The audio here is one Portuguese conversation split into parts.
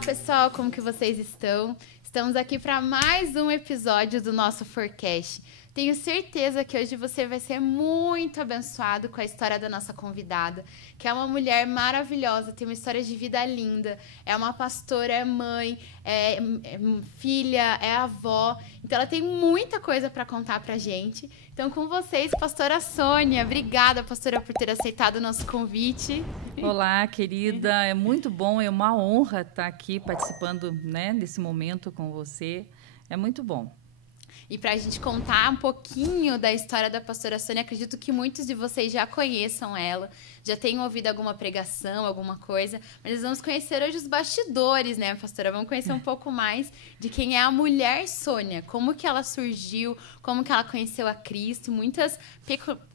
Olá, pessoal, como que vocês estão? Estamos aqui para mais um episódio do nosso Forecast. Tenho certeza que hoje você vai ser muito abençoado com a história da nossa convidada, que é uma mulher maravilhosa, tem uma história de vida linda, é uma pastora, é mãe, é filha, é avó, então ela tem muita coisa para contar pra gente. Então, com vocês, pastora Sônia. Obrigada, pastora, por ter aceitado o nosso convite. Olá, querida. É muito bom, é uma honra estar aqui participando, né, desse momento com você. É muito bom. E para a gente contar um pouquinho da história da pastora Sônia, acredito que muitos de vocês já conheçam ela, já tenham ouvido alguma pregação, alguma coisa, mas nós vamos conhecer hoje os bastidores, né, pastora? Vamos conhecer um pouco mais de quem é a mulher Sônia, como que ela surgiu, como que ela conheceu a Cristo, muitas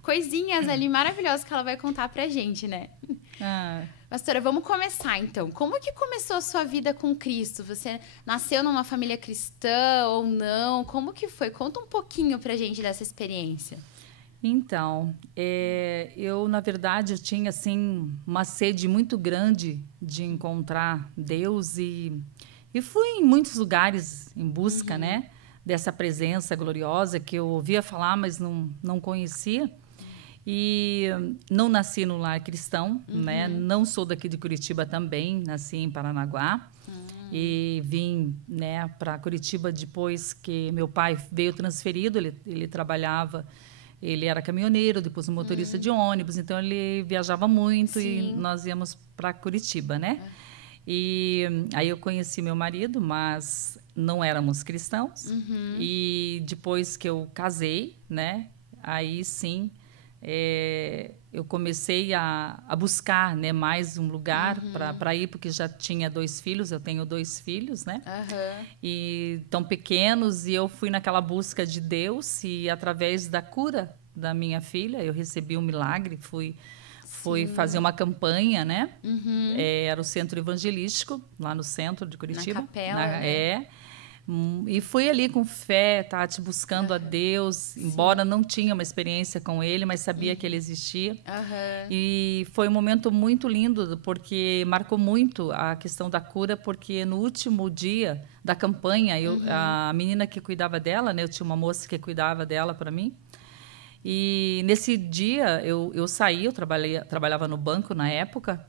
coisinhas ali maravilhosas que ela vai contar pra gente, né? Pastora, vamos começar então. Como que começou a sua vida com Cristo? Você nasceu numa família cristã ou não? Como que foi? Conta um pouquinho pra gente dessa experiência. Então, eu, na verdade, eu tinha assim, uma sede muito grande de encontrar Deus e fui em muitos lugares em busca, né, dessa presença gloriosa que eu ouvia falar, mas não conhecia. E não nasci no lar cristão, né? Não sou daqui de Curitiba também, nasci em Paranaguá. E vim, né, para Curitiba depois que meu pai veio transferido, ele trabalhava, ele era caminhoneiro, depois motorista de ônibus, então ele viajava muito. Sim. E nós íamos para Curitiba, né? E aí eu conheci meu marido, mas não éramos cristãos. E depois que eu casei, né, aí sim... eu comecei a buscar, né, mais um lugar para ir, porque já tinha 2 filhos, eu tenho 2 filhos, né? E tão pequenos, e eu fui naquela busca de Deus, e através da cura da minha filha, eu recebi um milagre, fui fazer uma campanha, né? Era o centro evangelístico, lá no centro de Curitiba. Na capela, né? E fui ali com fé, Tati, buscando a Deus, embora não tinha uma experiência com Ele, mas sabia que Ele existia. E foi um momento muito lindo, porque marcou muito a questão da cura, porque no último dia da campanha, a menina que cuidava dela, né, eu tinha uma moça que cuidava dela para mim, e nesse dia eu saí, eu trabalhava no banco na época,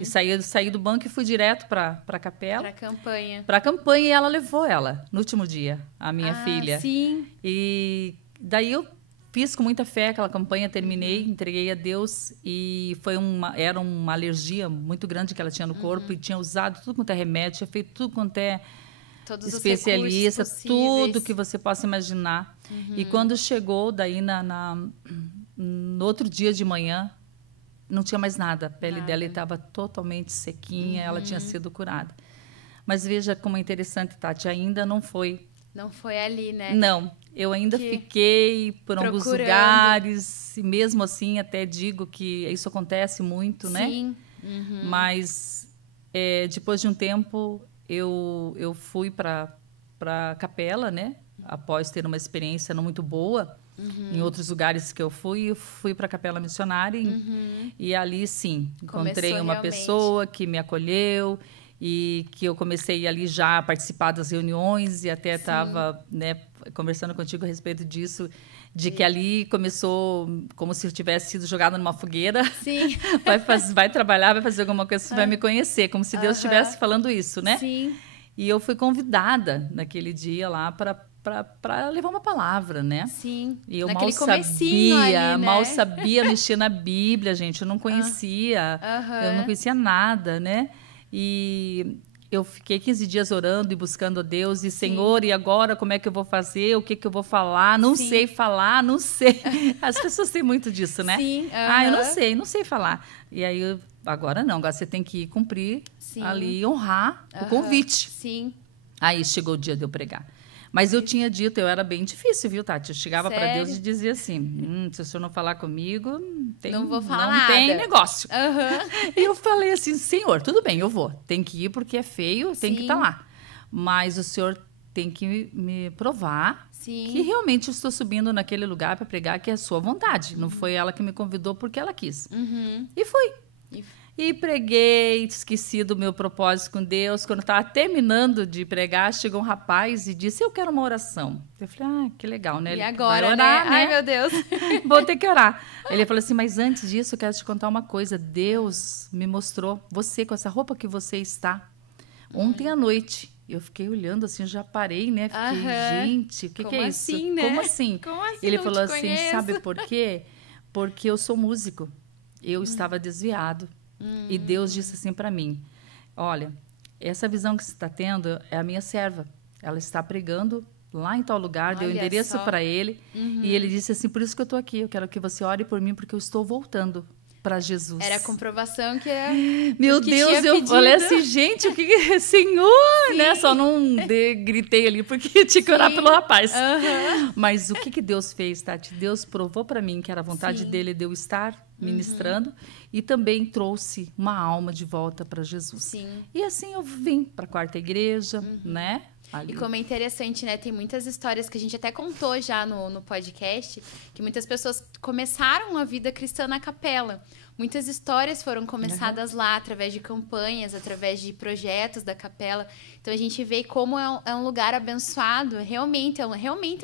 e saí do banco e fui direto para a capela. Para a campanha. Para a campanha, e ela levou ela no último dia, a minha filha. Sim. E daí eu fiz com muita fé aquela campanha, terminei, entreguei a Deus, e era uma alergia muito grande que ela tinha no corpo, e tinha usado tudo quanto é remédio, tinha feito tudo quanto é todos especialista, tudo que você possa imaginar. E quando chegou, daí no outro dia de manhã, não tinha mais nada. A pele dela estava totalmente sequinha, ela tinha sido curada. Mas veja como é interessante, Tati, ainda não foi. Não foi ali, né? Não, eu ainda fiquei por alguns lugares, e mesmo assim até digo que isso acontece muito, né? Sim. Mas depois de um tempo... Eu fui para a capela, né? Após ter uma experiência não muito boa em outros lugares que eu fui para a capela missionária e ali sim encontrei uma pessoa que me acolheu e que eu comecei ali já a participar das reuniões e até estava, né, conversando contigo a respeito disso, de que ali começou como se eu tivesse sido jogada numa fogueira. Sim. Vai trabalhar, vai fazer alguma coisa, você vai me conhecer, como se Deus estivesse falando isso, né? Sim. E eu fui convidada naquele dia lá para levar uma palavra, né? Sim. E eu mal sabia mexer na Bíblia, gente, eu não conhecia, eu não conhecia nada, né? E eu fiquei 15 dias orando e buscando a Deus. E, Senhor, e agora como é que eu vou fazer? O que eu vou falar? Não sei falar, não sei. As pessoas têm muito disso, né? Sim. Eu não sei falar. E aí, agora não. Agora você tem que cumprir ali, honrar o convite. Sim. Aí chegou o dia de eu pregar. Mas eu tinha dito, eu era bem difícil, viu, Tati? Eu chegava para Deus e dizia assim, se o senhor não falar comigo, não vou falar não tem negócio. Uhum. E eu falei assim, Senhor, tudo bem, eu vou. Tem que ir porque é feio, tem que estar lá. Mas o senhor tem que me provar que realmente eu estou subindo naquele lugar para pregar, que é a sua vontade. Não foi ela que me convidou porque ela quis. E fui. E preguei, esqueci do meu propósito com Deus. Quando eu estava terminando de pregar, chegou um rapaz e disse, eu quero uma oração. Eu falei, que legal, né? E Ele agora, vai orar, né? Ai, meu Deus. Vou ter que orar. Ele falou assim, mas antes disso, eu quero te contar uma coisa. Deus me mostrou você com essa roupa que você está ontem à noite. Eu fiquei olhando assim, já parei, né? Fiquei, gente, o que é isso? Assim, né? Como assim? Como assim? Ele Não falou te assim, conheço. sabe por quê? Porque eu sou músico. Eu estava desviado. E Deus disse assim para mim, olha, essa visão que você está tendo é a minha serva. Ela está pregando lá em tal lugar, deu o Olha endereço só. para ele. E ele disse assim, por isso que eu estou aqui. Eu quero que você ore por mim, porque eu estou voltando para Jesus. Era a comprovação que Meu que Deus, tinha eu pedido. falei assim, gente, o que Senhor, né? Só não gritei ali porque tinha que orar pelo rapaz. Mas o que Deus fez, Tati? Deus provou para mim que era a vontade dele de eu estar ministrando e também trouxe uma alma de volta para Jesus. Sim. E assim eu vim para a quarta igreja, né? Ali. E como é interessante, né? Tem muitas histórias que a gente até contou já no podcast, que muitas pessoas começaram a vida cristã na capela. Muitas histórias foram começadas lá, através de campanhas, através de projetos da capela. Então, a gente vê como é um lugar abençoado. Realmente é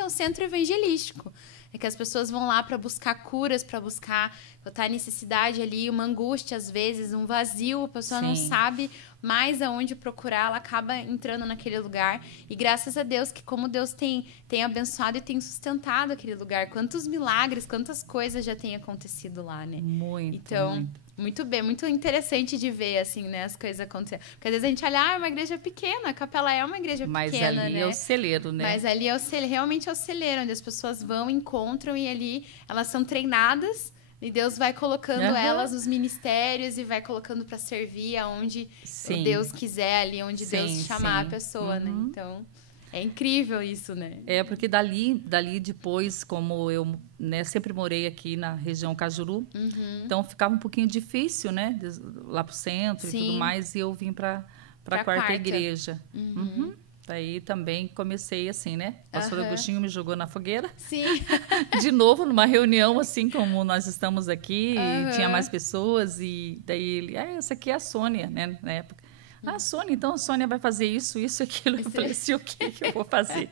um centro evangelístico. É que as pessoas vão lá para buscar curas, para buscar botar necessidade ali, uma angústia às vezes, um vazio, a pessoa não sabe mais aonde procurar, ela acaba entrando naquele lugar. E graças a Deus, que como Deus tem abençoado e tem sustentado aquele lugar, quantos milagres, quantas coisas já têm acontecido lá, né? Muito, então, muito bem, muito interessante de ver, assim, né, as coisas acontecendo. Porque às vezes a gente olha, é uma igreja pequena, a capela é uma igreja pequena, né? Mas ali é o celeiro, né? Mas ali realmente é o celeiro, onde as pessoas vão, encontram e ali elas são treinadas e Deus vai colocando elas nos ministérios e vai colocando para servir aonde Deus quiser ali, onde Deus chamar a pessoa, né? Então, é incrível isso, né? É, porque dali depois, como eu sempre morei aqui na região Cajuru, então ficava um pouquinho difícil, né? Lá pro centro e tudo mais, e eu vim para a quarta igreja. Daí também comecei assim, né? O pastor Agostinho me jogou na fogueira. Sim. De novo, numa reunião, assim como nós estamos aqui, e tinha mais pessoas, e daí ele, essa aqui é a Sônia, né? Na época. Sônia, então a Sônia vai fazer isso e aquilo. Eu falei assim, o que eu vou fazer?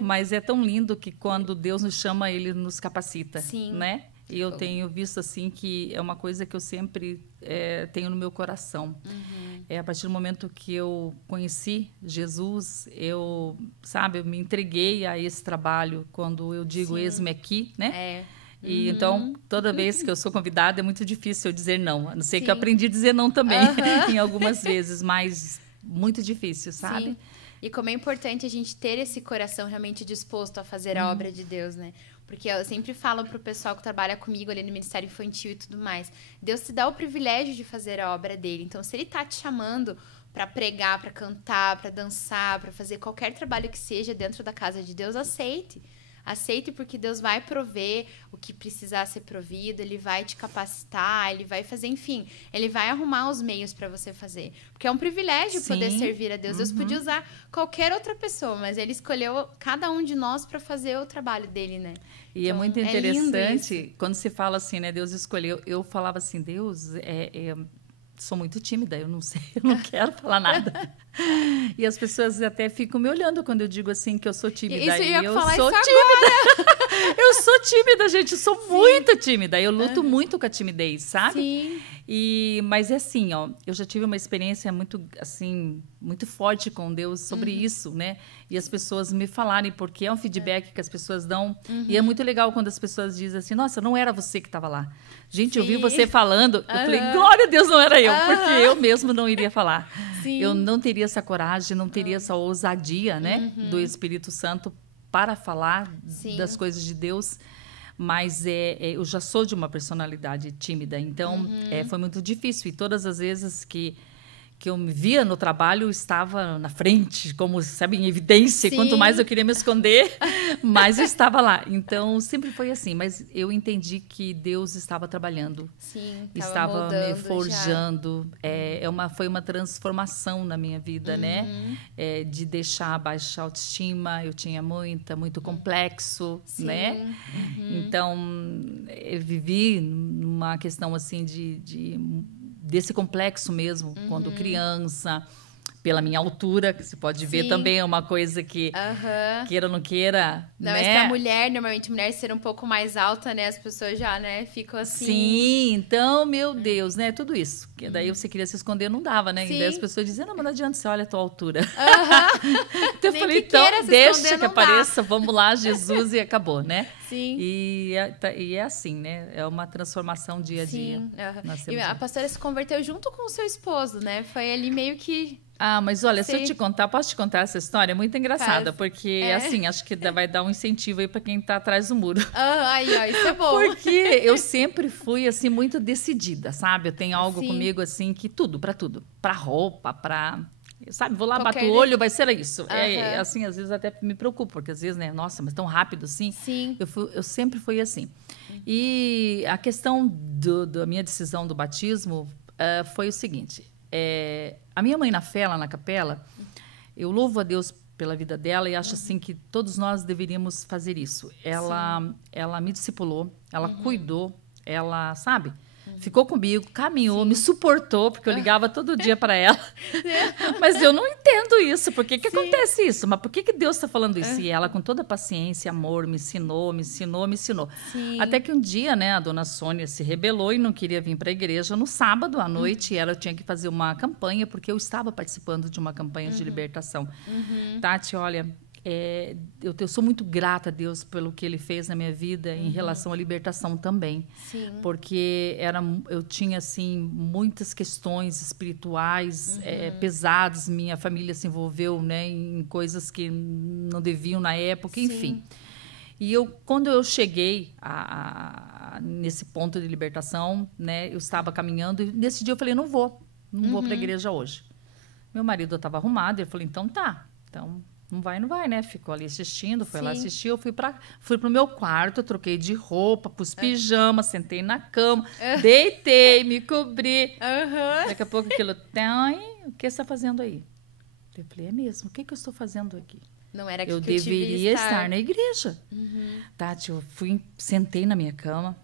Mas é tão lindo que quando Deus nos chama, Ele nos capacita, né? E eu tenho visto, assim, que é uma coisa que eu sempre tenho no meu coração. A partir do momento que eu conheci Jesus, eu me entreguei a esse trabalho. Quando eu digo eis-me aqui, né? E então, toda vez que eu sou convidada, é muito difícil eu dizer não. A não ser que eu aprendi a dizer não também, em algumas vezes, mas muito difícil, sabe? Sim. E como é importante a gente ter esse coração realmente disposto a fazer a obra de Deus, né? Porque eu sempre falo pro pessoal que trabalha comigo ali no Ministério Infantil e tudo mais, Deus te dá o privilégio de fazer a obra dele. Então, se ele tá te chamando para pregar, para cantar, para dançar, para fazer qualquer trabalho que seja dentro da casa de Deus, aceite. Aceite, porque Deus vai prover o que precisar ser provido, Ele vai te capacitar, Ele vai fazer, enfim, Ele vai arrumar os meios para você fazer. Porque é um privilégio poder servir a Deus. Deus podia usar qualquer outra pessoa, mas Ele escolheu cada um de nós para fazer o trabalho dele, né? E então, é muito interessante, quando se fala assim, né, Deus escolheu, eu falava assim, Deus, sou muito tímida, eu não sei, eu não quero falar nada. E as pessoas até ficam me olhando quando eu digo assim que eu sou tímida. Isso, e eu falar sou isso tímida. Eu sou tímida, gente, eu sou muito tímida. Eu luto muito com a timidez, sabe? Sim. Mas é assim, ó, eu já tive uma experiência muito, assim, muito forte com Deus sobre isso, né? E as pessoas me falarem, porque é um feedback que as pessoas dão. E é muito legal quando as pessoas dizem assim, nossa, não era você que estava lá. Gente, eu vi você falando. Eu falei, glória a Deus, não era eu, porque eu mesmo não iria falar. Sim. Eu não teria essa coragem, não teria essa ousadia, né, do Espírito Santo para falar das coisas de Deus. Mas eu já sou de uma personalidade tímida, então foi muito difícil. E todas as vezes que eu me via no trabalho, eu estava na frente, como, sabe, em evidência. Quanto mais eu queria me esconder, mais eu estava lá. Então, sempre foi assim. Mas eu entendi que Deus estava trabalhando. Sim, estava me forjando. Foi uma transformação na minha vida, né? De deixar a baixa autoestima. Eu tinha muito complexo, né? Então, eu vivi numa questão, assim, de desse complexo mesmo, quando criança, pela minha altura, que você pode ver também, é uma coisa que, queira ou não queira, não, né? mas pra mulher, normalmente mulher ser um pouco mais alta, né? As pessoas já, né, ficam assim... Sim, então, meu Deus, né? Tudo isso. Que daí você queria se esconder, não dava, né? Sim. E daí as pessoas diziam, não, mas não adianta, você olha a tua altura. Nem Então eu falei, que queira então, se deixa esconder, que não dá. apareça, vamos lá, Jesus, e acabou, né? Sim. E é assim, né? É uma transformação dia a dia. Sim. Nós E temos a pastora se converteu junto com o seu esposo, né? Foi ali meio que... Ah, mas olha, se eu Sim. te contar, posso te contar essa história? É muito engraçada, Faz. porque, É. assim, acho que vai dar um incentivo aí para quem tá atrás do muro. Aí, ó, isso é bom. Porque eu sempre fui, assim, muito decidida, sabe? Eu tenho algo Sim. comigo, assim, que tudo, pra roupa, pra... Sabe, vou lá, Qualquer bato o olho, vai ser isso. Aham. Assim, às vezes até me preocupo, porque às vezes, né, nossa, mas tão rápido assim. Sim. Eu sempre fui assim. E a questão da minha decisão do batismo foi o seguinte: a minha mãe na fé, lá na capela, eu louvo a Deus pela vida dela e acho assim que todos nós deveríamos fazer isso. Ela me discipulou, ela cuidou, ela, sabe? Ficou comigo, caminhou, me suportou, porque eu ligava todo dia para ela. Mas eu não entendo isso. Por que acontece isso? Mas por que Deus está falando isso? E ela, com toda paciência e amor, me ensinou. Sim. Até que um dia, né, a dona Sônia se rebelou e não queria vir para a igreja no sábado à noite. E ela tinha que fazer uma campanha, porque eu estava participando de uma campanha de libertação. Tati, olha... eu sou muito grata a Deus pelo que Ele fez na minha vida em relação à libertação também. Sim. Porque eu tinha, assim, muitas questões espirituais pesadas. Minha família se envolveu, né, em coisas que não deviam na época, enfim. E quando eu cheguei nesse ponto de libertação, né, eu estava caminhando e nesse dia eu falei, não vou para a igreja hoje. Meu marido estava arrumado, ele falou, então tá, então... Não vai, né? Ficou ali assistindo, foi lá assistir. Eu fui pro meu quarto, eu troquei de roupa, pus pijama, sentei na cama, deitei, me cobri. Daqui a pouco aquilo, o que você está fazendo aí? Eu falei, é mesmo, o que eu estou fazendo aqui? Não era que eu eu deveria estar na igreja. Tati, eu sentei na minha cama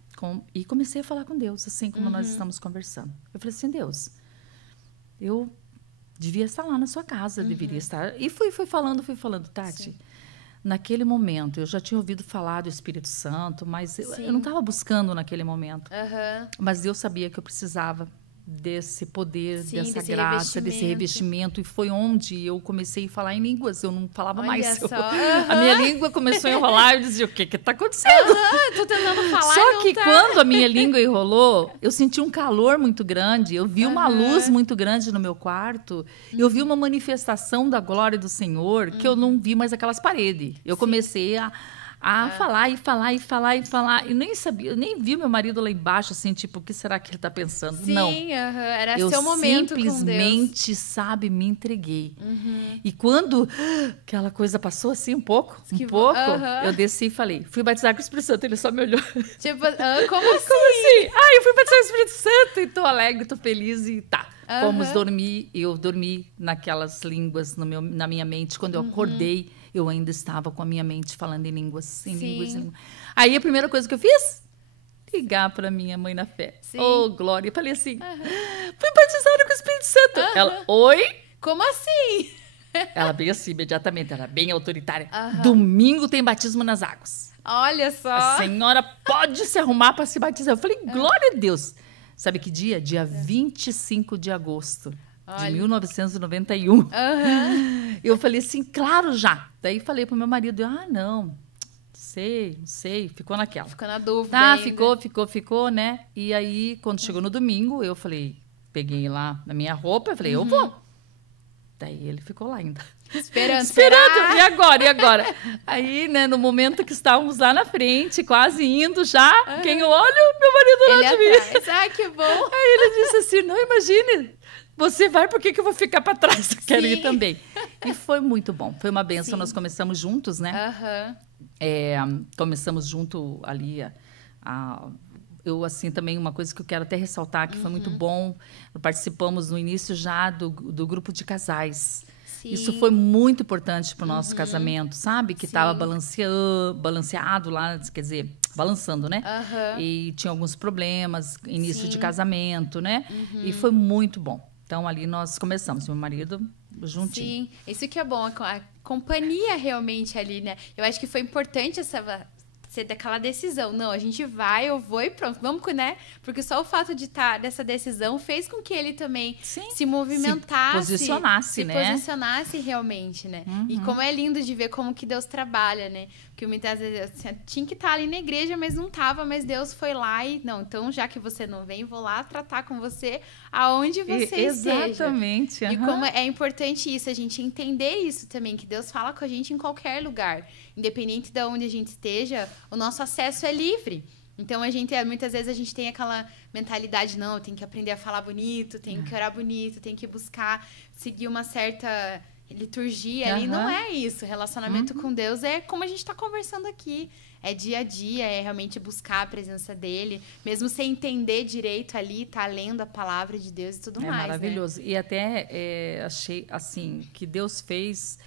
e comecei a falar com Deus, assim como nós estamos conversando. Eu falei assim, Deus, eu devia estar lá na sua casa, deveria estar. E fui falando, Tati. Sim. Naquele momento, eu já tinha ouvido falar do Espírito Santo, mas eu não estava buscando naquele momento. Mas Deus sabia que eu precisava desse poder, dessa graça, desse revestimento. E foi onde eu comecei a falar em línguas. Eu não falava mais. A minha língua começou a enrolar e eu dizia, o que está acontecendo? Tô tentando falar. Só que quando a minha língua enrolou, eu senti um calor muito grande. Eu vi uma luz muito grande no meu quarto. Eu vi uma manifestação da glória do Senhor que eu não vi mais aquelas paredes. Eu comecei a falar e falar. E nem sabia, eu nem vi meu marido lá embaixo, assim, tipo, o que será que ele está pensando? Sim, não. Era seu momento com Deus. Eu simplesmente, sabe, me entreguei. E quando aquela coisa passou assim um pouco, eu desci e falei, fui batizar com o Espírito Santo. Ele só me olhou. Tipo, como assim? Como assim? Eu fui batizar com o Espírito Santo e tô alegre, tô feliz e tá. Fomos dormir, eu dormi naquelas línguas na minha mente. Quando eu acordei, eu ainda estava com a minha mente falando em línguas. Aí a primeira coisa que eu fiz, ligar para minha mãe na fé. Oh, glória. Eu falei assim, fui batizada com o Espírito Santo. Ela, oi? Como assim? Ela bem assim, imediatamente, ela bem autoritária. Domingo tem batismo nas águas. Olha só. A senhora pode se arrumar para se batizar. Eu falei, glória a Deus. Sabe que dia? Dia 25 de agosto de 1991. Eu falei assim, claro, já. Daí falei pro meu marido, não sei. Ficou naquela. Ficou na dúvida. Tá, ainda. ficou, né? E aí, quando chegou no domingo, eu falei, peguei lá na minha roupa, eu falei, eu vou. Daí ele ficou lá ainda. Esperando. E agora? Aí, né, no momento que estávamos lá na frente, quase indo já, quem eu olho, meu marido lá de mim. Ai, que bom. Aí ele disse assim, não, imagine, você vai, por que eu vou ficar para trás? Eu quero ir também. E foi muito bom, foi uma benção. Nós começamos juntos, né? Começamos junto ali eu, assim, também uma coisa que eu quero até ressaltar, que foi muito bom. Participamos no início já do grupo de casais. Isso foi muito importante para o nosso casamento, sabe? Que estava balanceado lá, quer dizer, balançando, né? E tinha alguns problemas, início de casamento, né? E foi muito bom. Então, ali nós começamos, meu marido juntinho. Sim, isso que é bom, a companhia realmente ali, né? Eu acho que foi importante ser daquela decisão. Não, a gente vai, eu vou e pronto. Vamos, né? Porque só o fato de estar dessa decisão fez com que ele também se movimentasse. Se posicionasse realmente, né? E como é lindo de ver como que Deus trabalha, né? Porque muitas vezes assim, tinha que estar ali na igreja, mas não estava, mas Deus foi lá e... Não, então já que você não vem, vou lá tratar com você aonde você esteja. Exatamente. E como é importante isso, a gente entender isso também, que Deus fala com a gente em qualquer lugar. Independente de onde a gente esteja, o nosso acesso é livre. Então, muitas vezes a gente tem aquela mentalidade, não, tem que aprender a falar bonito, tem que orar bonito, tem que buscar seguir uma certa liturgia ali. Não é isso. Relacionamento com Deus é como a gente está conversando aqui. É dia a dia, é realmente buscar a presença dele, mesmo sem entender direito ali, tá lendo a palavra de Deus e tudo mais. É maravilhoso. Né? E até achei, assim, que Deus fez...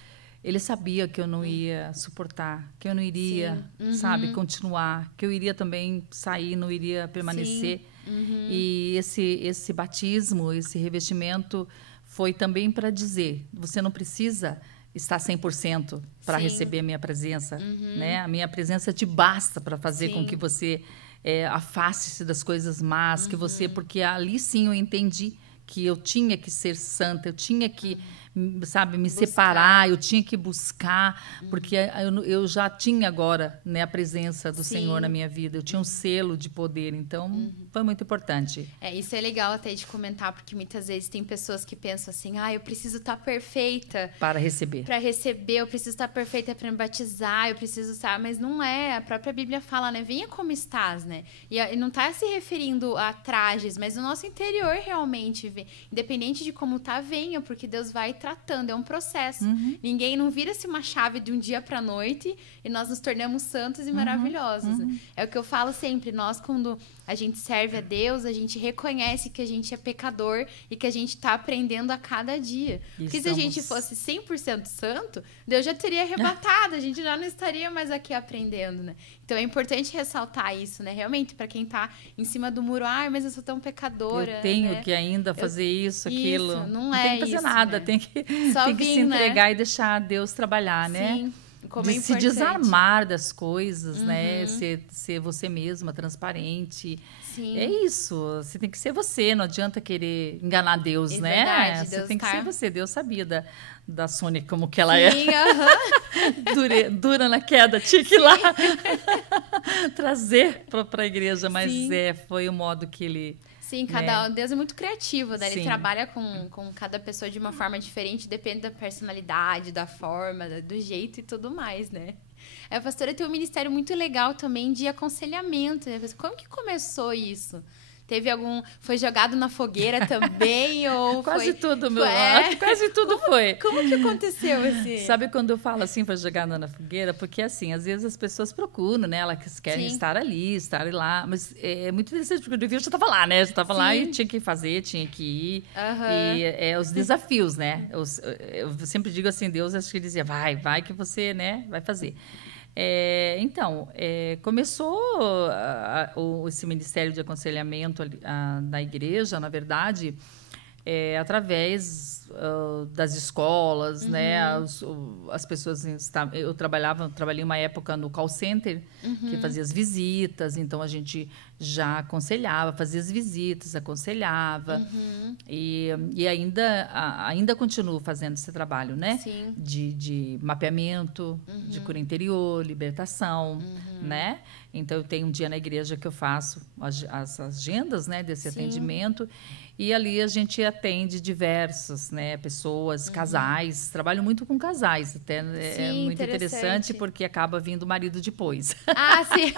Ele sabia que eu não ia suportar, que eu não iria, sabe, continuar, que eu iria também sair, não iria permanecer. E esse batismo, esse revestimento foi também para dizer, você não precisa estar 100% para receber a minha presença, né? A minha presença te basta para fazer com que você afaste-se das coisas más, que você, porque ali sim eu entendi que eu tinha que ser santa, eu tinha que, sabe, me separar, eu tinha que buscar, porque eu já tinha agora, né, a presença do Senhor na minha vida, eu tinha um selo de poder, então foi muito importante. Isso é legal até de comentar, porque muitas vezes tem pessoas que pensam assim, eu preciso estar perfeita para receber, eu preciso estar perfeita para me batizar, eu preciso estar, mas não é, a própria Bíblia fala, né, venha como estás, né, e não está se referindo a trajes, mas o nosso interior realmente, independente de como tá, venha, porque Deus vai tratando, é um processo. Ninguém não vira-se uma chave de um dia para a noite e nós nos tornamos santos e maravilhosos. Né? É o que eu falo sempre, nós quando a gente serve a Deus, a gente reconhece que a gente é pecador e que a gente está aprendendo a cada dia. Porque se a gente fosse 100% santo, Deus já teria arrebatado, a gente já não estaria mais aqui aprendendo, né? Então é importante ressaltar isso, né? Realmente, para quem tá em cima do muro, mas eu sou tão pecadora. Eu tenho que ainda fazer isso, aquilo. Isso, não tem que fazer nada, né? tem que se entregar, né? E deixar Deus trabalhar, né? Sim. Como de se desarmar das coisas, né? Ser você mesma, transparente. Sim. É isso. Você tem que ser você. Não adianta querer enganar Deus, né? Verdade, você Deus tem que ser você. Deus sabia da Sônia como que ela Sim, dura na queda. Tinha que ir lá trazer para a igreja. Mas foi o modo que ele... Sim, Deus é muito criativo, né? Ele trabalha com cada pessoa de uma forma diferente, depende da personalidade, da forma, do jeito e tudo mais, né? A pastora tem um ministério muito legal também de aconselhamento, né? Como que começou isso? Teve foi jogado na fogueira também? Ou quase tudo, meu amor. Quase tudo foi. Como que aconteceu assim? Sabe quando eu falo assim, foi jogado na fogueira? Porque assim, às vezes as pessoas procuram, né? Elas querem estar ali, estar lá. Mas é muito interessante, porque o devia já estava lá, né? Já estava lá e tinha que fazer, tinha que ir. E os desafios, né? Eu sempre digo assim, Deus, acho que ele dizia, vai que você, né? Vai fazer. Então, começou esse Ministério de Aconselhamento da igreja, na verdade, através das escolas, né? As pessoas... Eu trabalhei uma época no call center, que fazia as visitas, então a gente já aconselhava, fazia as visitas, aconselhava. E ainda continuo fazendo esse trabalho, né? Sim. De mapeamento, de cura interior, libertação, né? Então, eu tenho um dia na igreja que eu faço as agendas, né, desse atendimento. E ali a gente atende diversas, né, pessoas, casais. Trabalho muito com casais, até é muito interessante porque acaba vindo o marido depois. Sim.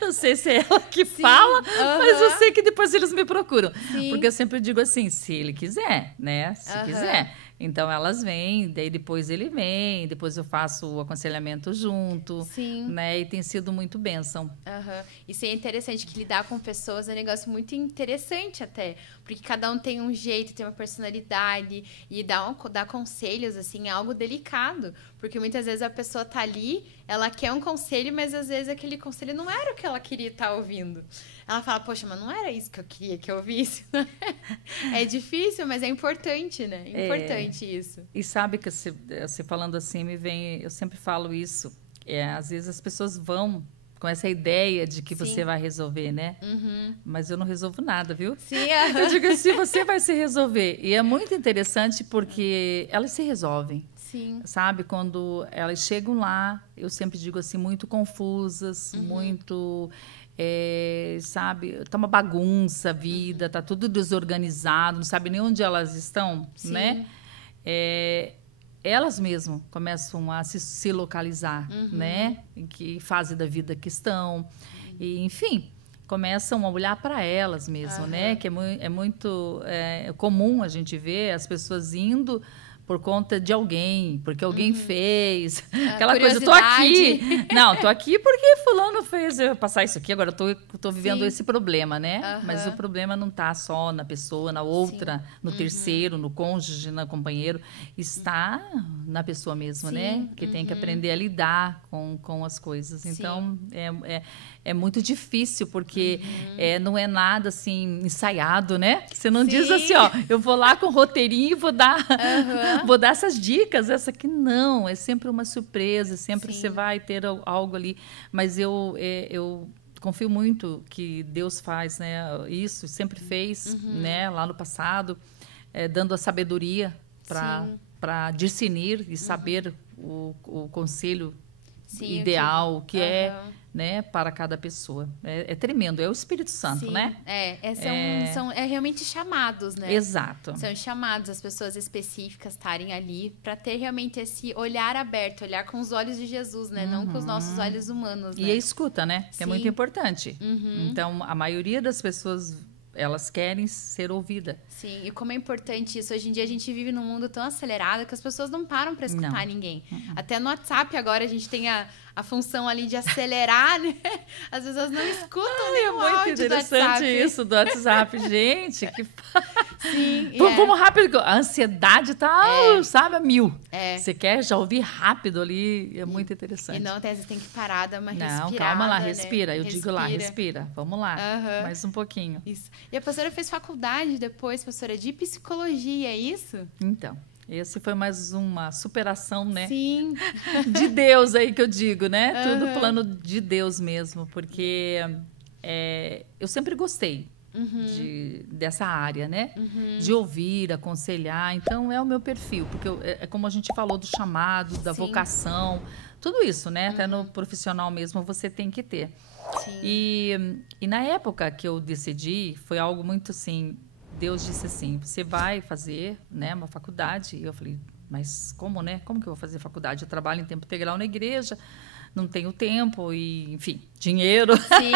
Não sei se é ela que fala, mas eu sei que depois eles me procuram. Porque eu sempre digo assim, se ele quiser, né? Se quiser. Então, elas vêm, daí depois ele vem, depois eu faço o aconselhamento junto, Sim. né? E tem sido muito bênção. Uhum. Isso é interessante, que lidar com pessoas é um negócio muito interessante até, porque cada um tem um jeito, tem uma personalidade, e dar conselhos, assim, é algo delicado, porque muitas vezes a pessoa tá ali, ela quer um conselho, mas às vezes aquele conselho não era o que ela queria estar ouvindo. Ela fala, poxa, mas não era isso que eu queria que eu ouvisse. É difícil, mas é importante, né? É importante isso. E sabe que você falando assim, eu sempre falo isso, às vezes as pessoas vão com essa ideia de que Sim. você vai resolver, né? Uhum. Mas eu não resolvo nada, viu? Sim, Eu digo assim, você vai se resolver. E é muito interessante porque elas se resolvem. Sim. Sabe? Quando elas chegam lá, eu sempre digo assim, muito confusas, muito... sabe? Tá uma bagunça a vida, tá tudo desorganizado, não sabe nem onde elas estão, Sim. né? Elas mesmas começam a se localizar, né? Em que fase da vida que estão. E, enfim, começam a olhar para elas mesmo, né? Que é muito comum a gente ver as pessoas indo por conta de alguém, porque alguém fez. Aquela coisa, tô aqui. Não, tô aqui porque fulano fez eu passar isso aqui, agora eu tô vivendo esse problema, né? Mas o problema não tá só na pessoa, na outra, no terceiro, no cônjuge, no companheiro. Está na pessoa mesma, né? Que tem que aprender a lidar com as coisas. Então, é muito difícil, porque não é nada, assim, ensaiado, né? Você não diz assim, ó, eu vou lá com o roteirinho e vou dar... Vou dar essas dicas, essa aqui não, é sempre uma surpresa, sempre você vai ter algo ali. Mas eu confio muito que Deus faz, né? Isso, sempre fez, né? Lá no passado, dando a sabedoria para discernir e saber o conselho ideal, o que é, né, para cada pessoa. É tremendo, é o Espírito Santo, né? São realmente chamados, né? Exato. São chamados as pessoas específicas estarem ali para ter realmente esse olhar aberto, olhar com os olhos de Jesus, né? Não com os nossos olhos humanos, né? E a escuta, né? Que é muito importante. Então, a maioria das pessoas, elas querem ser ouvidas. Sim, e como é importante isso. Hoje em dia a gente vive num mundo tão acelerado que as pessoas não param para escutar ninguém. Até no WhatsApp agora a gente tem a função ali de acelerar, né? As pessoas não escutam nenhum áudio do WhatsApp. É muito interessante isso do WhatsApp, gente. Sim. Vamos rápido. A ansiedade tá, sabe, a mil. Você quer já ouvir rápido ali, é muito interessante. E não, até vezes tem que parar, dar uma respirada. Não, calma lá, né? respira. Eu digo lá, respira. Vamos lá, mais um pouquinho. Isso. E a pastora fez faculdade depois, pastora, de psicologia, é isso? Então, esse foi mais uma superação, né? Sim. De Deus aí que eu digo, né? Tudo plano de Deus mesmo, porque eu sempre gostei dessa área, né? De ouvir, aconselhar. Então, é o meu perfil, porque é como a gente falou do chamado, da vocação, tudo isso, né? Até no profissional mesmo você tem que ter. Sim. E na época que eu decidi, foi algo muito assim... Deus disse assim, você vai fazer, né, uma faculdade. E eu falei, mas como, né? Como que eu vou fazer faculdade? Eu trabalho em tempo integral na igreja, não tenho tempo e, enfim, dinheiro. Sim,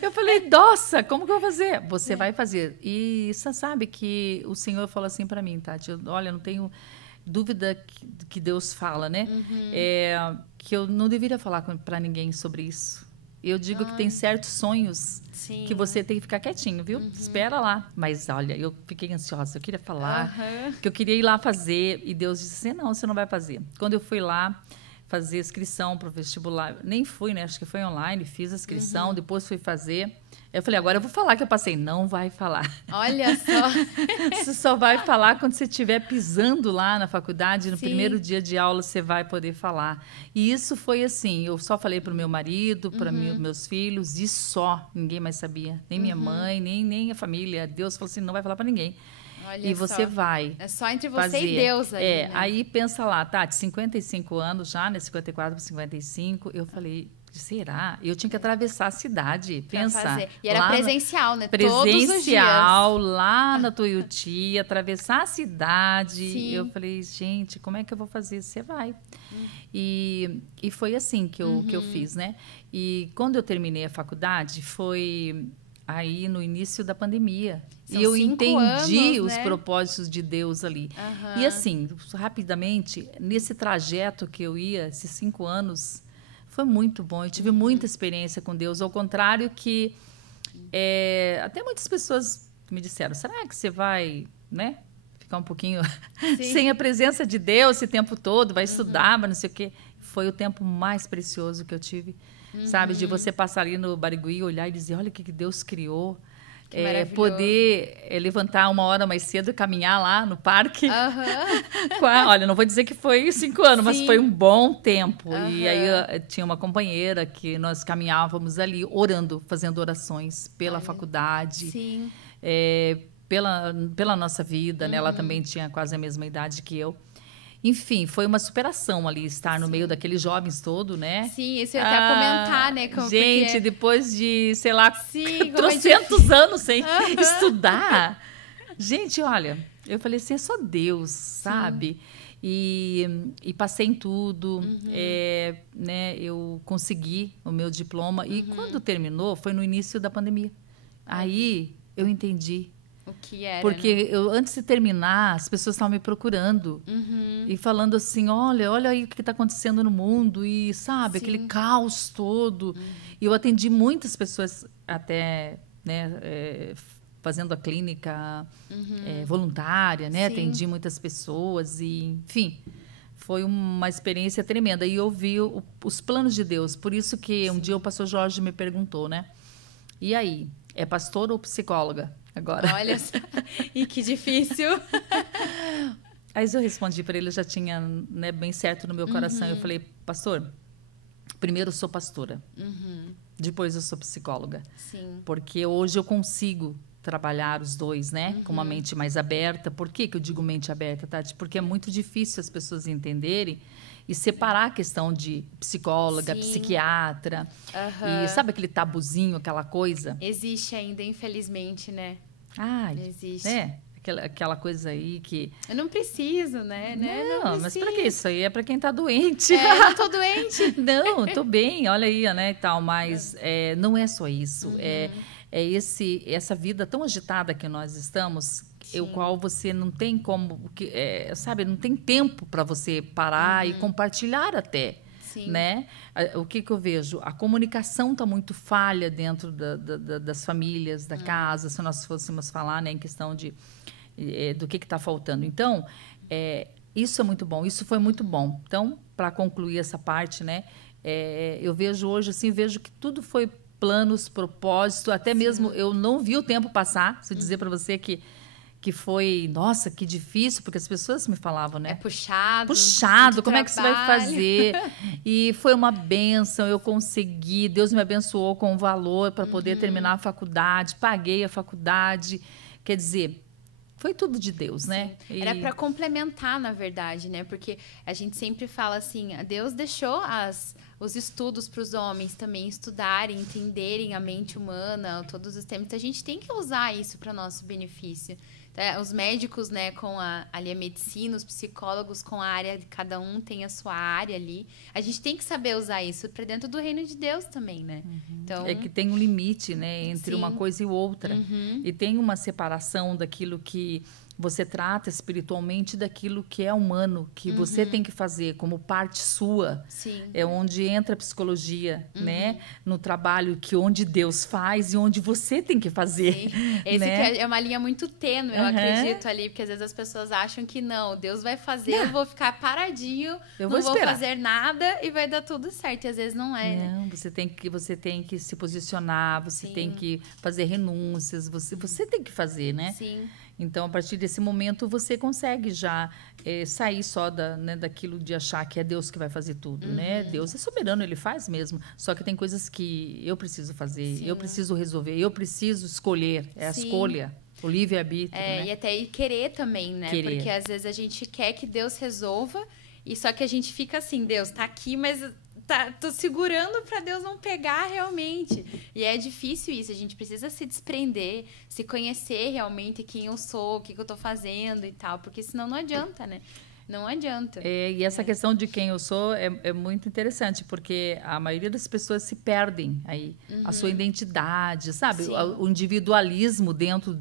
Eu falei, nossa, como que eu vou fazer? Você vai fazer. E você sabe que o Senhor falou assim para mim, Tati, olha, não tenho dúvida que Deus fala, né? Que eu não deveria falar para ninguém sobre isso. Eu digo que tem certos sonhos que você tem que ficar quietinho, viu? Espera lá. Mas, olha, eu fiquei ansiosa. Eu queria falar, que eu queria ir lá fazer. E Deus disse assim, não, você não vai fazer. Quando eu fui lá fazer inscrição para o vestibular, nem fui, né? Acho que foi online, fiz a inscrição, depois fui fazer. Eu falei, agora eu vou falar que eu passei. Não vai falar. Olha só. Você só vai falar quando você estiver pisando lá na faculdade, no primeiro dia de aula você vai poder falar. E isso foi assim, eu só falei para o meu marido, para meus filhos, e só. Ninguém mais sabia. Nem minha mãe, nem a família. Deus falou assim, não vai falar para ninguém. Olha e você só. vai. É só entre você fazer. e Deus aí, né? Aí pensa lá, Tati, 55 anos já, né? 54 para 55. Eu falei, será? Eu tinha que atravessar a cidade, pensa. E era presencial, né? Presencial, todos os dias. lá na Tuiuti, atravessar a cidade. Sim. Eu falei, gente, como é que eu vou fazer? Você vai. E foi assim que eu fiz, né? E quando eu terminei a faculdade, foi aí no início da pandemia. São E eu 5 entendi anos, os né? propósitos de Deus ali. E assim, rapidamente, nesse trajeto que eu ia, esses 5 anos, foi muito bom. Eu tive muita experiência com Deus. Ao contrário que até muitas pessoas me disseram, será que você vai, né, ficar um pouquinho sem a presença de Deus esse tempo todo, vai estudar, mas não sei o quê. Foi o tempo mais precioso que eu tive, sabe? De você passar ali no Barigui, olhar e dizer, olha o que Deus criou. Poder levantar 1 hora mais cedo e caminhar lá no parque. Olha, não vou dizer que foi 5 anos, mas foi um bom tempo. E aí tinha uma companheira que nós caminhávamos ali orando, fazendo orações pela faculdade, pela nossa vida, né? Ela também tinha quase a mesma idade que eu. Enfim, foi uma superação ali, estar no meio daqueles jovens todos, né? Sim, isso eu ia até comentar, né? Gente, depois de, sei lá, trocentos anos sem estudar. Gente, olha, eu falei assim, é só Deus, sabe? E passei em tudo, né? Eu consegui o meu diploma. E quando terminou, foi no início da pandemia. Aí eu entendi. O que era, porque antes de terminar, as pessoas estavam me procurando e falando assim, olha aí o que está acontecendo no mundo e, sabe, aquele caos todo. E eu atendi muitas pessoas até, né, fazendo a clínica voluntária, né? Atendi muitas pessoas e, enfim, foi uma experiência tremenda. E eu vi os planos de Deus. Por isso que um dia o pastor Jorge me perguntou, né? E aí, é pastor ou psicóloga? Agora. Olha só. E que difícil. Aí eu respondi para ele, já tinha, né, bem certo no meu coração. Eu falei, pastor, primeiro eu sou pastora. Depois eu sou psicóloga. Sim. Porque hoje eu consigo trabalhar os dois, né? Com uma mente mais aberta. Por que eu digo mente aberta, Tati? Porque é muito difícil as pessoas entenderem e separar a questão de psicóloga, psiquiatra. E sabe aquele tabuzinho, aquela coisa? Existe ainda, infelizmente, né? Existe. Né? Aquela coisa aí que... Eu não preciso, né? Não, mas para que isso aí? É para quem está doente. Eu não tô doente. Não, tô bem, olha aí, né, e tal. Mas não é só isso. Essa vida tão agitada que nós estamos... o qual você não tem como, sabe, não tem tempo para você parar e compartilhar até, né? O que eu vejo? A comunicação está muito falha dentro das famílias, da casa, se nós fôssemos falar, né, em questão do que está faltando. Então, isso é muito bom, isso foi muito bom. Então, para concluir essa parte, né, eu vejo hoje, assim, vejo que tudo foi planos, propósito, até mesmo eu não vi o tempo passar, se eu dizer para você que foi, nossa, que difícil, porque as pessoas me falavam, né? É puxado. Puxado, como é que você vai fazer? E foi uma bênção, eu consegui, Deus me abençoou com um valor para poder terminar a faculdade, paguei a faculdade, quer dizer, foi tudo de Deus, né? Era para complementar, na verdade, né? Porque a gente sempre fala assim, Deus deixou os estudos para os homens também estudarem, entenderem a mente humana, todos os temas. Então, a gente tem que usar isso para nosso benefício. Os médicos, né, com ali a medicina, os psicólogos com a área, cada um tem a sua área ali. A gente tem que saber usar isso para dentro do reino de Deus também, né? Então, é que tem um limite, né, entre uma coisa e outra. E tem uma separação daquilo que você trata espiritualmente daquilo que é humano, que você tem que fazer como parte sua. Sim. É onde entra a psicologia, né? No trabalho onde Deus faz e onde você tem que fazer. Sim. Esse né? que é uma linha muito tênue, eu acredito ali, porque às vezes as pessoas acham que não, Deus vai fazer, eu vou ficar paradinho, não vou fazer nada e vai dar tudo certo. E às vezes não é, não, né? Você tem que se posicionar, você tem que fazer renúncias, você tem que fazer, né? Sim. Então, a partir desse momento, você consegue já sair só daquilo de achar que é Deus que vai fazer tudo, né? Deus é soberano, Ele faz mesmo. Só que tem coisas que eu preciso fazer, eu preciso resolver, eu preciso escolher. É a escolha, o livre-arbítrio, né? E até querer também, né? Querer. Porque às vezes a gente quer que Deus resolva, e só que a gente fica assim, Deus tá aqui, mas... tô segurando para Deus não pegar realmente. E é difícil isso. A gente precisa se desprender, se conhecer realmente quem eu sou, o que eu tô fazendo e tal. Porque senão não adianta, né? Não adianta. E essa questão de quem eu sou é muito interessante, porque a maioria das pessoas se perdem aí. A sua identidade, sabe? O individualismo dentro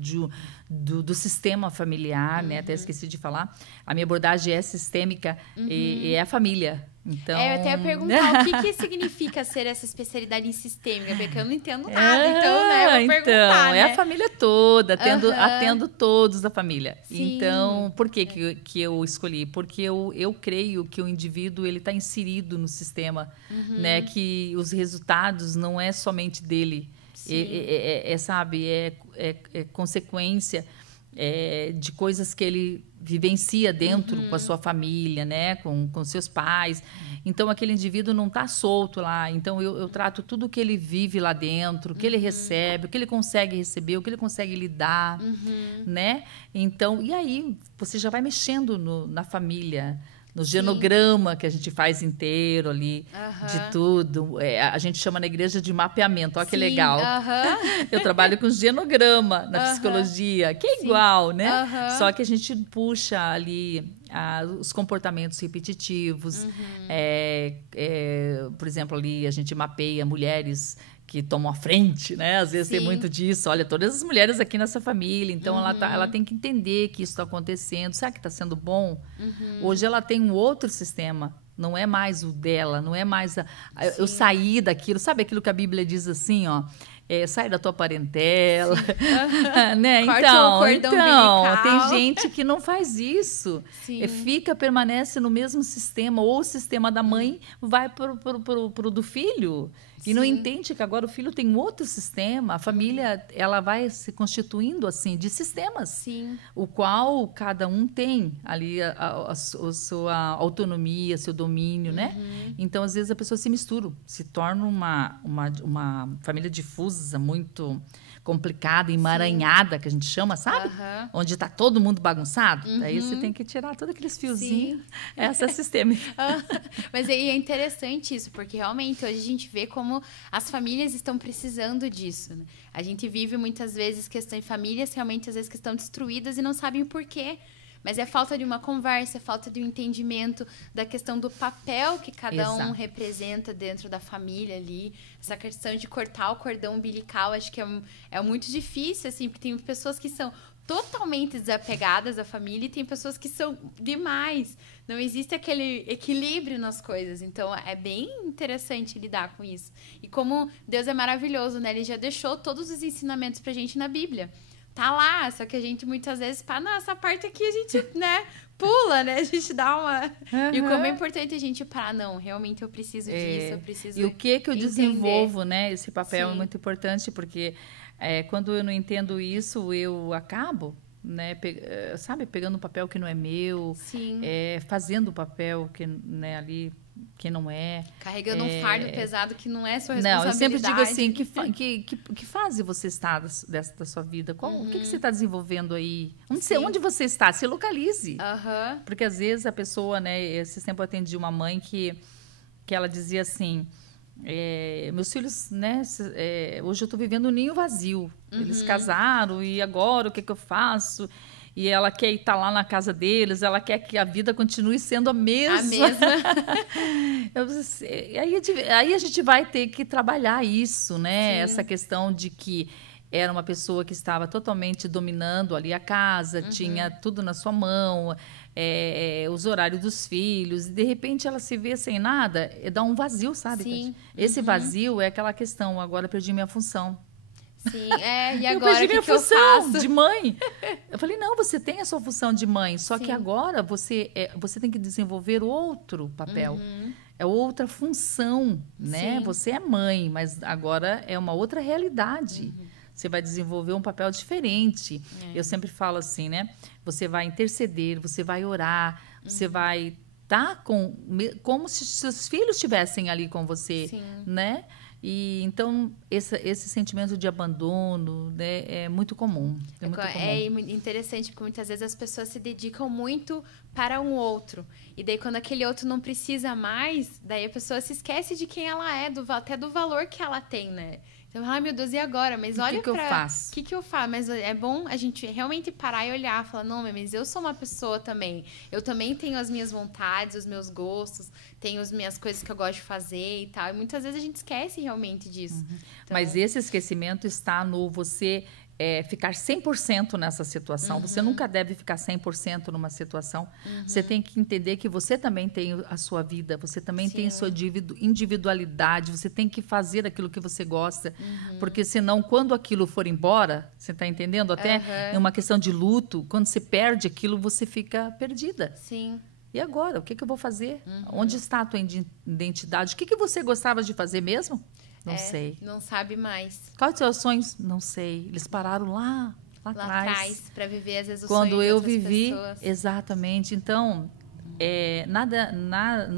do sistema familiar, né? Até esqueci de falar. A minha abordagem é sistêmica e é a família. Então... eu até ia perguntar o que significa ser essa especialidade em sistêmica, porque eu não entendo nada, então, né, eu vou perguntar, né? É a família toda, atendo todos da família. Sim. Então, por que eu escolhi? Porque eu creio que o indivíduo ele está inserido no sistema, né? Que os resultados não é somente dele, sabe, é consequência de coisas que ele vivencia dentro com a sua família, né, com seus pais. Então aquele indivíduo não está solto lá. Então eu trato tudo o que ele vive lá dentro, o que ele recebe, o que ele consegue receber, o que ele consegue lidar, né? Então, e aí você já vai mexendo na família, no genograma que a gente faz inteiro ali, de tudo. A gente chama na igreja de mapeamento, olha que legal. Eu trabalho com genograma na psicologia, que é igual, né? Só que a gente puxa ali os comportamentos repetitivos. Por exemplo, ali a gente mapeia mulheres que tomam a frente, né? Às vezes tem muito disso. Olha, todas as mulheres aqui nessa família. Então, ela tem que entender que isso está acontecendo. Será que está sendo bom? Hoje ela tem um outro sistema. Não é mais o dela. Não é mais eu sair daquilo. Sabe aquilo que a Bíblia diz assim, ó? Sai da tua parentela. Né? Corta o cordão umbilical. Tem gente que não faz isso. Permanece no mesmo sistema. Ou o sistema da mãe vai pro do filho. E não entende que agora o filho tem outro sistema. A família ela vai se constituindo assim de sistemas, o qual cada um tem ali a sua autonomia, seu domínio, né? Então às vezes a pessoa se mistura, se torna uma família difusa, muito complicada, emaranhada, que a gente chama, sabe? Onde está todo mundo bagunçado. Aí você tem que tirar todos aqueles fiozinhos. Essa é a sistêmica. Mas aí é interessante isso, porque realmente hoje a gente vê como as famílias estão precisando disso, né? A gente vive muitas vezes questões de famílias realmente às vezes que estão destruídas e não sabem o porquê. Mas é falta de uma conversa, é falta de um entendimento da questão do papel que cada um representa dentro da família ali. Essa questão de cortar o cordão umbilical, acho que é muito difícil, assim, porque tem pessoas que são totalmente desapegadas à família e tem pessoas que são demais. Não existe aquele equilíbrio nas coisas. Então, é bem interessante lidar com isso. E como Deus é maravilhoso, né? Ele já deixou todos os ensinamentos pra gente na Bíblia. Tá lá, só que a gente muitas vezes, essa parte aqui a gente, né, pula, né? A gente dá uma... E como é importante a gente parar, não, realmente eu preciso disso, eu preciso E o que eu entender. desenvolvo, né? Esse papel é muito importante, porque quando eu não entendo isso, eu acabo, né, pegando um papel que não é meu, fazendo o papel que, né, ali... que não é... Carregando um fardo pesado que não é sua responsabilidade. Não, eu sempre digo assim, que fase você está da sua vida? O que você está desenvolvendo aí? Onde você está? Se localize. Porque às vezes a pessoa, né... Esse tempo eu atendi uma mãe que ela dizia assim... meus filhos, né? Hoje eu estou vivendo um ninho vazio. Eles casaram e agora o que eu faço? E ela quer estar lá na casa deles, ela quer que a vida continue sendo a mesma. Aí a gente vai ter que trabalhar isso, né? Essa questão de que era uma pessoa que estava totalmente dominando ali a casa, tinha tudo na sua mão, os horários dos filhos, e de repente ela se vê sem nada, dá um vazio, sabe? Esse vazio é aquela questão, agora perdi minha função. E agora eu perdi minha função eu faço? De mãe. Eu falei, não, você tem a sua função de mãe, só que agora você tem que desenvolver outro papel. É outra função, né? Você é mãe, mas agora é uma outra realidade. Você vai desenvolver um papel diferente. Eu sempre falo assim, né? Você vai interceder, você vai orar, você vai estar como se seus filhos estivessem ali com você, né? E então esse sentimento de abandono, né, é muito comum. É interessante porque muitas vezes as pessoas se dedicam muito para um outro e daí quando aquele outro não precisa mais, daí a pessoa se esquece de quem ela é, até do valor que ela tem, né? Então, ai meu Deus, e agora? Mas olha que eu faço? O que eu faço? Mas é bom a gente realmente parar e olhar, falar, não, mas eu sou uma pessoa também. Eu também tenho as minhas vontades, os meus gostos, tenho as minhas coisas que eu gosto de fazer e tal. E muitas vezes a gente esquece realmente disso. Então, Mas esse esquecimento está no você ficar 100% nessa situação. Você nunca deve ficar 100% numa situação. Você tem que entender que você também tem a sua vida, você também tem a sua individualidade, você tem que fazer aquilo que você gosta, porque senão, quando aquilo for embora, você está entendendo? Até em uma questão de luto, quando você perde aquilo, você fica perdida. Sim. E agora? O que eu vou fazer? Onde está a tua identidade? O que você gostava de fazer mesmo? Não sei. Não sabe mais. Quais os seus sonhos? Não sei. Eles pararam lá atrás. Para viver, às vezes, o Quando sonho de eu outras vivi, pessoas. exatamente. Então,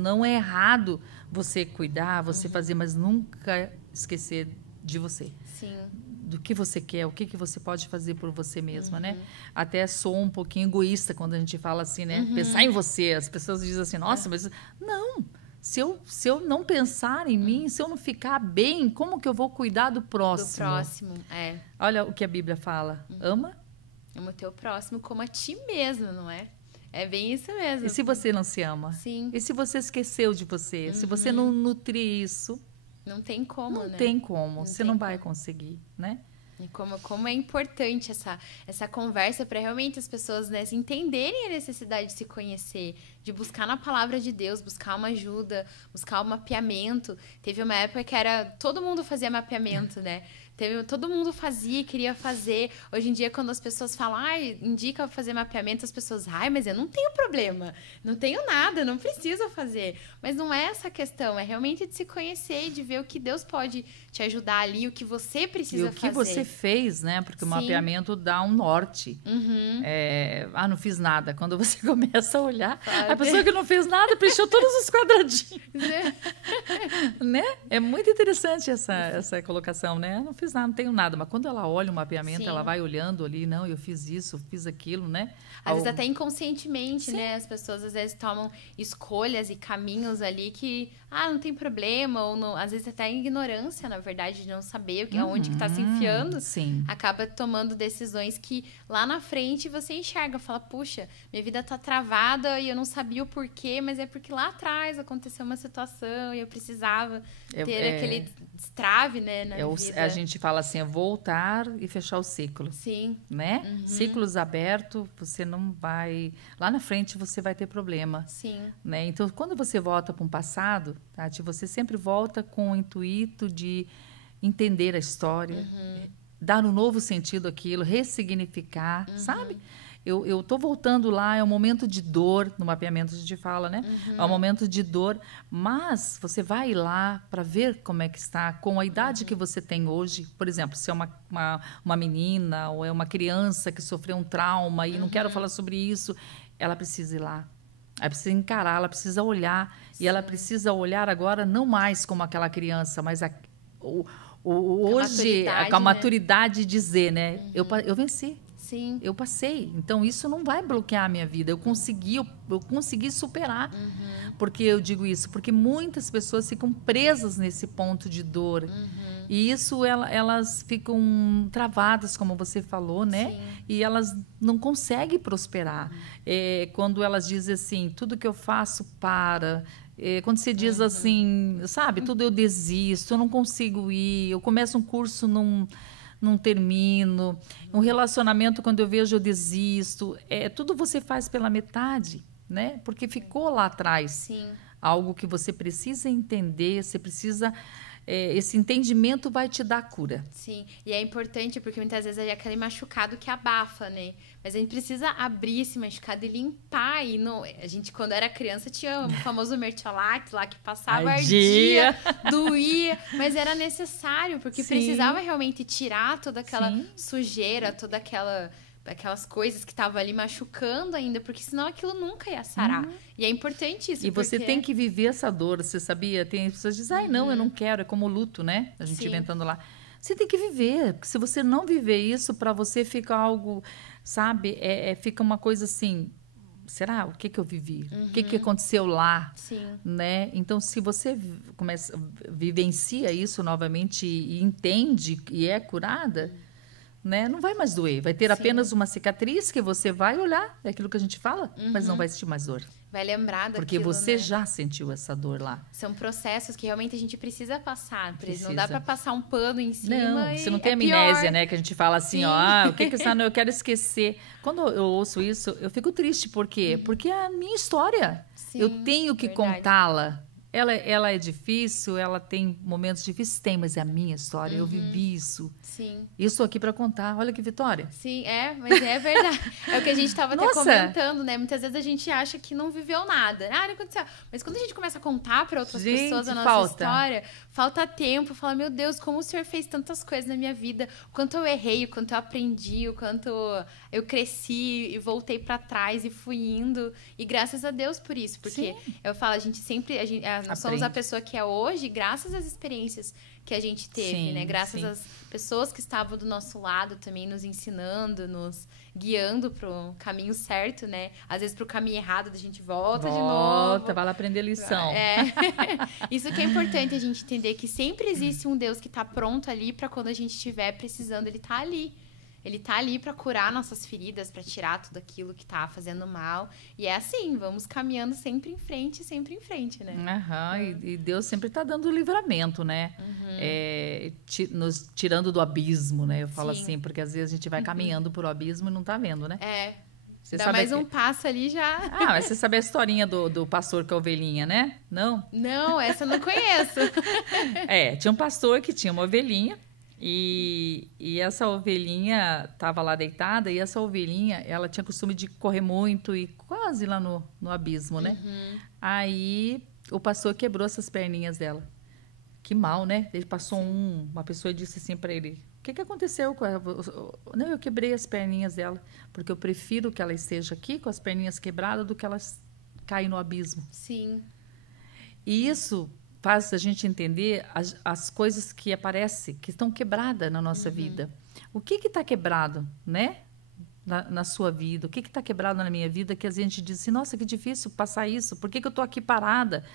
não é errado você cuidar, você fazer, mas nunca esquecer de você. Sim. Do que você quer, o que você pode fazer por você mesma, né? Até sou um pouquinho egoísta quando a gente fala assim, né? Pensar em você. As pessoas dizem assim, nossa, mas... Não! Se eu não pensar em mim, se eu não ficar bem, como que eu vou cuidar do próximo? Do próximo, é. Olha o que a Bíblia fala. Ama? Ama o teu próximo como a ti mesmo, não é? É bem isso mesmo. E se você não se ama? Sim. E se você esqueceu de você? Se você não nutrir isso... Não tem como, né? Não tem como. Você não vai conseguir, né? E como é importante essa conversa para realmente as pessoas, né, entenderem a necessidade de se conhecer, de buscar na palavra de Deus, buscar uma ajuda, buscar um mapeamento. Teve uma época que todo mundo fazia mapeamento, né? Todo mundo fazia, queria fazer. Hoje em dia, quando as pessoas falam, indica fazer mapeamento, as pessoas, mas eu não tenho problema, não tenho nada, não preciso fazer. Mas não é essa a questão, é realmente de se conhecer e de ver o que Deus pode te ajudar ali, o que você precisa fazer. E o que você fez, né? Porque o mapeamento dá um norte. Não fiz nada. Quando você começa a olhar, a pessoa que não fez nada preencheu todos os quadradinhos. Né? É muito interessante essa colocação, né? Não fiz nada, não tenho nada. Mas quando ela olha o mapeamento, ela vai olhando ali, não, eu fiz isso, fiz aquilo, né? Às vezes até inconscientemente, né? As pessoas às vezes tomam escolhas e caminhos ali que, não tem problema, ou não, às vezes até em ignorância, na verdade, de não saber aonde que tá se enfiando. Sim. Acaba tomando decisões que lá na frente você enxerga, fala, puxa, minha vida tá travada e eu não sabia o porquê, mas é porque lá atrás aconteceu uma situação e eu precisava ter aquele destrave, né, na vida. A gente fala assim, é voltar e fechar o ciclo. Sim. Né? Ciclos abertos, você não vai... Lá na frente você vai ter problema. Sim. Né? Então, quando você volta para um passado, Tati, você sempre volta com o intuito de entender a história, dar um novo sentido àquilo, ressignificar, sabe? Eu estou voltando lá, é um momento de dor, no mapeamento a gente fala, né? É um momento de dor, mas você vai lá para ver como é que está, com a idade que você tem hoje. Por exemplo, se é uma menina ou é uma criança que sofreu um trauma e não quero falar sobre isso, ela precisa ir lá. Ela precisa encarar, ela precisa olhar. Sim. E ela precisa olhar agora não mais como aquela criança, mas hoje, com a maturidade, de dizer, né? Eu venci. Sim. Eu passei. Então, isso não vai bloquear a minha vida. Eu consegui superar. Porque eu digo isso? Porque muitas pessoas ficam presas nesse ponto de dor. E isso, elas ficam travadas, como você falou, né? Sim. E elas não conseguem prosperar. Quando elas dizem assim, tudo que eu faço para... quando você diz assim, sabe? Tudo eu desisto, eu não consigo ir. Eu começo um curso, não termino. Um relacionamento, quando eu vejo, eu desisto. Tudo você faz pela metade, né? Porque ficou lá atrás. Sim. Algo que você precisa entender, você precisa... esse entendimento vai te dar cura. Sim, e é importante porque muitas vezes é aquele machucado que abafa, né? Mas a gente precisa abrir esse machucado e limpar. E a gente, quando era criança, tinha o famoso Mertiolate lá que passava, ardia, doía. Mas era necessário, porque precisava realmente tirar toda aquela sujeira, toda aquelas coisas que estavam ali machucando ainda, porque senão aquilo nunca ia sarar. E é importante isso. E você tem que viver essa dor, você sabia? Tem pessoas que dizem, não, eu não quero, é como luto, né? A gente inventando lá. Você tem que viver, porque se você não viver isso, para você fica algo, sabe? Fica uma coisa assim, será? O que que eu vivi? O que que aconteceu lá? Sim. Né? Então, se você vivencia isso novamente e entende e é curada, né? Não vai mais doer. Vai ter apenas uma cicatriz que você vai olhar, é aquilo que a gente fala, mas não vai sentir mais dor. Vai lembrar daquilo, Porque você né? já sentiu essa dor lá. São processos que realmente a gente precisa passar. Não dá para passar um pano em cima. Não, você não tem pior. amnésia, né? Que a gente fala assim, ó, o que que está... Eu quero esquecer. Quando eu ouço isso, eu fico triste. Por quê? Porque é a minha história. Sim, eu tenho que verdade. contá-la. Ela é difícil, ela tem momentos difíceis, tem, mas é a minha história. Eu vivi isso. Sim. E eu estou aqui para contar. Olha que vitória. Sim, mas é verdade. É o que a gente estava até comentando, né? Muitas vezes a gente acha que não viveu nada. Não aconteceu. Mas quando a gente começa a contar para outras pessoas a nossa história, falta tempo. Fala, meu Deus, como o Senhor fez tantas coisas na minha vida. O quanto eu errei, o quanto eu aprendi, o quanto eu cresci e voltei para trás e fui indo. E graças a Deus por isso. Porque eu falo, nós somos a pessoa que é hoje graças às experiências que a gente teve, né? Graças às pessoas que estavam do nosso lado também nos ensinando, nos guiando pro caminho certo, né? Às vezes pro caminho errado, a gente volta de novo. Vai lá aprender lição. Isso que é importante a gente entender, que sempre existe um Deus que tá pronto ali para quando a gente estiver precisando, ele tá ali. Ele tá ali para curar nossas feridas, para tirar tudo aquilo que tá fazendo mal. E é assim, vamos caminhando sempre em frente, né? E Deus sempre tá dando livramento, né? Nos tirando do abismo, né? Eu falo assim, porque às vezes a gente vai caminhando pro abismo e não tá vendo, né? Você dá mais um passo ali já. Mas você sabe a historinha do pastor com a ovelhinha, né? Não? Não, essa eu não conheço. Tinha um pastor que tinha uma ovelhinha. E essa ovelhinha estava lá deitada, e essa ovelhinha, ela tinha costume de correr muito e quase lá no abismo, né? Aí o pastor quebrou essas perninhas dela. Que mal, né? Ele passou uma pessoa e disse assim para ele, o que aconteceu com ela? Não, eu quebrei as perninhas dela, porque eu prefiro que ela esteja aqui com as perninhas quebradas do que ela cair no abismo. Sim. E isso faz a gente entender as coisas que aparecem, que estão quebradas na nossa vida. O que está quebrado, né? Na sua vida? O que está quebrado na minha vida que a gente diz assim, nossa, que difícil passar isso. Por que eu estou aqui parada?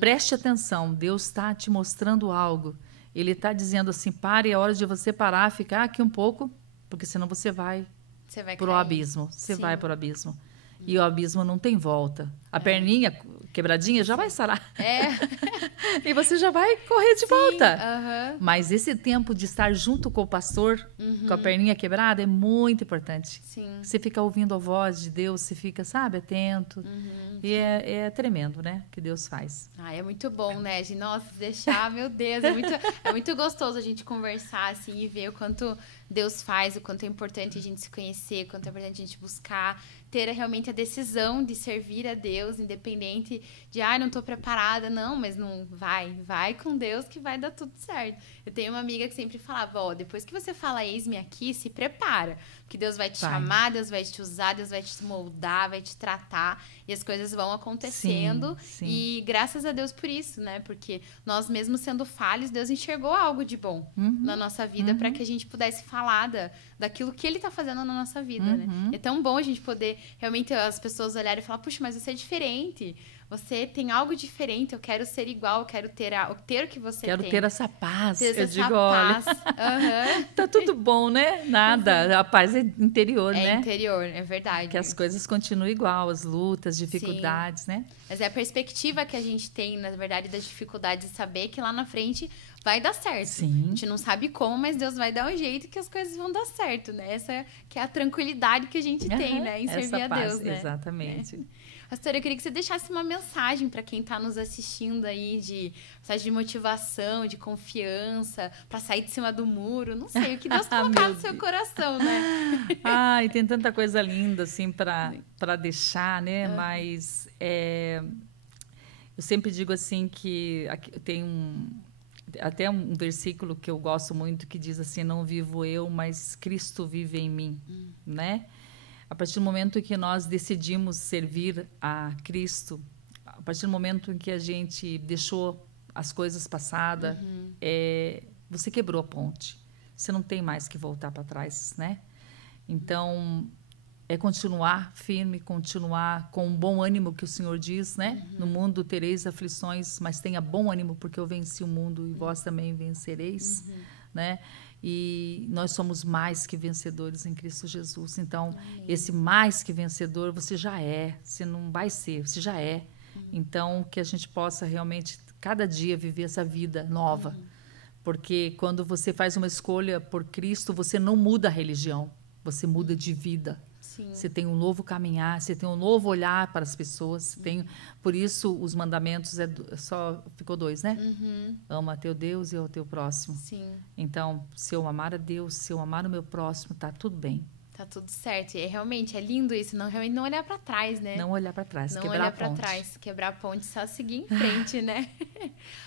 Preste atenção, Deus está te mostrando algo. Ele está dizendo assim, pare, é hora de você parar, ficar aqui um pouco, porque senão você vai para o abismo. Você vai para o abismo. E o abismo não tem volta. A perninha quebradinha já vai sarar. E você já vai correr de volta. Mas esse tempo de estar junto com o pastor, com a perninha quebrada, é muito importante. Sim. Você fica ouvindo a voz de Deus, você fica, sabe, atento. E é tremendo, né? Que Deus faz. É muito bom, né? Nossa, deixar, meu Deus, é muito gostoso a gente conversar assim e ver o quanto Deus faz, o quanto é importante a gente se conhecer, o quanto é importante a gente buscar, ter realmente a decisão de servir a Deus, independente de, não tô preparada, não, mas não vai com Deus que vai dar tudo certo. Eu tenho uma amiga que sempre falava, depois que você fala eis-me aqui, se prepara, porque Deus vai te chamar, Deus vai te usar, Deus vai te moldar, vai te tratar, e as coisas vão acontecendo, e graças a Deus por isso, né, porque nós mesmo sendo falhos, Deus enxergou algo de bom na nossa vida, para que a gente pudesse falar daquilo que Ele tá fazendo na nossa vida, né. É tão bom a gente poder, realmente, as pessoas olharem e falar, puxa, mas você é diferente, você tem algo diferente, eu quero ser igual, eu quero ter o que você tem. Quero ter essa paz, ter eu digo, olha, tá tudo bom, né? Nada, a paz é interior, né? É interior, é verdade. Que as coisas continuam igual, as lutas, dificuldades, né? Mas é a perspectiva que a gente tem, na verdade, das dificuldades, de saber que lá na frente vai dar certo. Sim. A gente não sabe como, mas Deus vai dar um jeito que as coisas vão dar certo, né? Essa que é a tranquilidade que a gente tem, né? Em servir a Deus, né? Exatamente. Pastora, eu queria que você deixasse uma mensagem para quem está nos assistindo aí, mensagem de motivação, de confiança, para sair de cima do muro. Não sei, o que Deus colocar no seu coração, né? E tem tanta coisa linda, assim, para deixar, né? Mas eu sempre digo, assim, que tem até um versículo que eu gosto muito que diz assim, não vivo eu, mas Cristo vive em mim, né? A partir do momento que nós decidimos servir a Cristo, a partir do momento em que a gente deixou as coisas passadas, você quebrou a ponte. Você não tem mais que voltar para trás, né? Então, é continuar firme, continuar com um bom ânimo, que o Senhor diz, né? No mundo tereis aflições, mas tenha bom ânimo, porque eu venci o mundo e vós também vencereis, né? E nós somos mais que vencedores em Cristo Jesus. Então, esse mais que vencedor, você já é. Você não vai ser, você já é. Então, que a gente possa realmente, cada dia, viver essa vida nova. Porque quando você faz uma escolha por Cristo, você não muda a religião, você muda de vida. Sim. Você tem um novo caminhar, você tem um novo olhar para as pessoas. Por isso, os mandamentos só ficou 2, né? Ama teu Deus e ao teu próximo. Sim. Então, se eu amar a Deus, se eu amar o meu próximo, tá tudo bem. Tá tudo realmente é lindo isso, realmente não olhar para trás, né? Não olhar para trás, não quebrar olhar a ponte. Para trás, quebrar a ponte, só seguir em frente, né?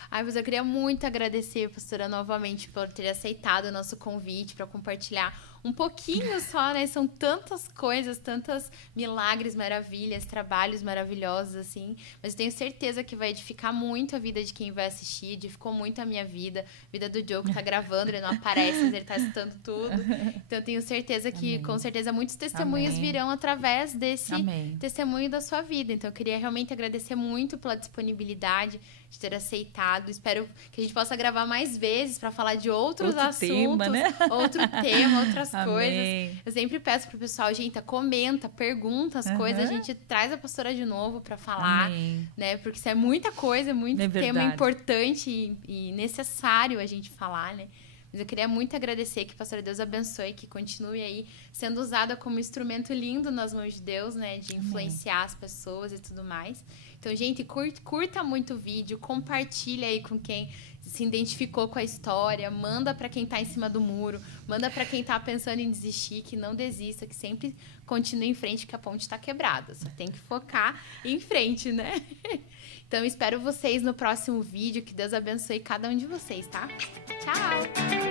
Ai, mas eu queria muito agradecer, pastora, novamente por ter aceitado o nosso convite para compartilhar um pouquinho só, né? São tantas coisas, tantos milagres, maravilhas, trabalhos maravilhosos, assim. Mas eu tenho certeza que vai edificar muito a vida de quem vai assistir, edificou muito a minha vida. A vida do Diogo tá gravando, ele não aparece, mas ele tá escutando tudo. Então eu tenho certeza que, com certeza, muitos testemunhos virão através desse testemunho da sua vida. Então eu queria realmente agradecer muito pela disponibilidade de ter aceitado. Espero que a gente possa gravar mais vezes para falar de outros assuntos, tema, né? outro tema, outras coisas. Eu sempre peço pro pessoal, gente, comenta, pergunta as coisas, a gente traz a pastora de novo para falar, né? Porque isso é muita coisa, muito tema importante e necessário a gente falar, né? Mas eu queria muito agradecer, que a pastora Deus abençoe, que continue aí sendo usada como instrumento lindo nas mãos de Deus, né? De influenciar as pessoas e tudo mais. Então, gente, curta muito o vídeo, compartilha aí com quem se identificou com a história, manda para quem tá em cima do muro, manda para quem tá pensando em desistir, que não desista, que sempre continue em frente, que a ponte tá quebrada. Só tem que focar em frente, né? Então, espero vocês no próximo vídeo. Que Deus abençoe cada um de vocês, tá? Tchau!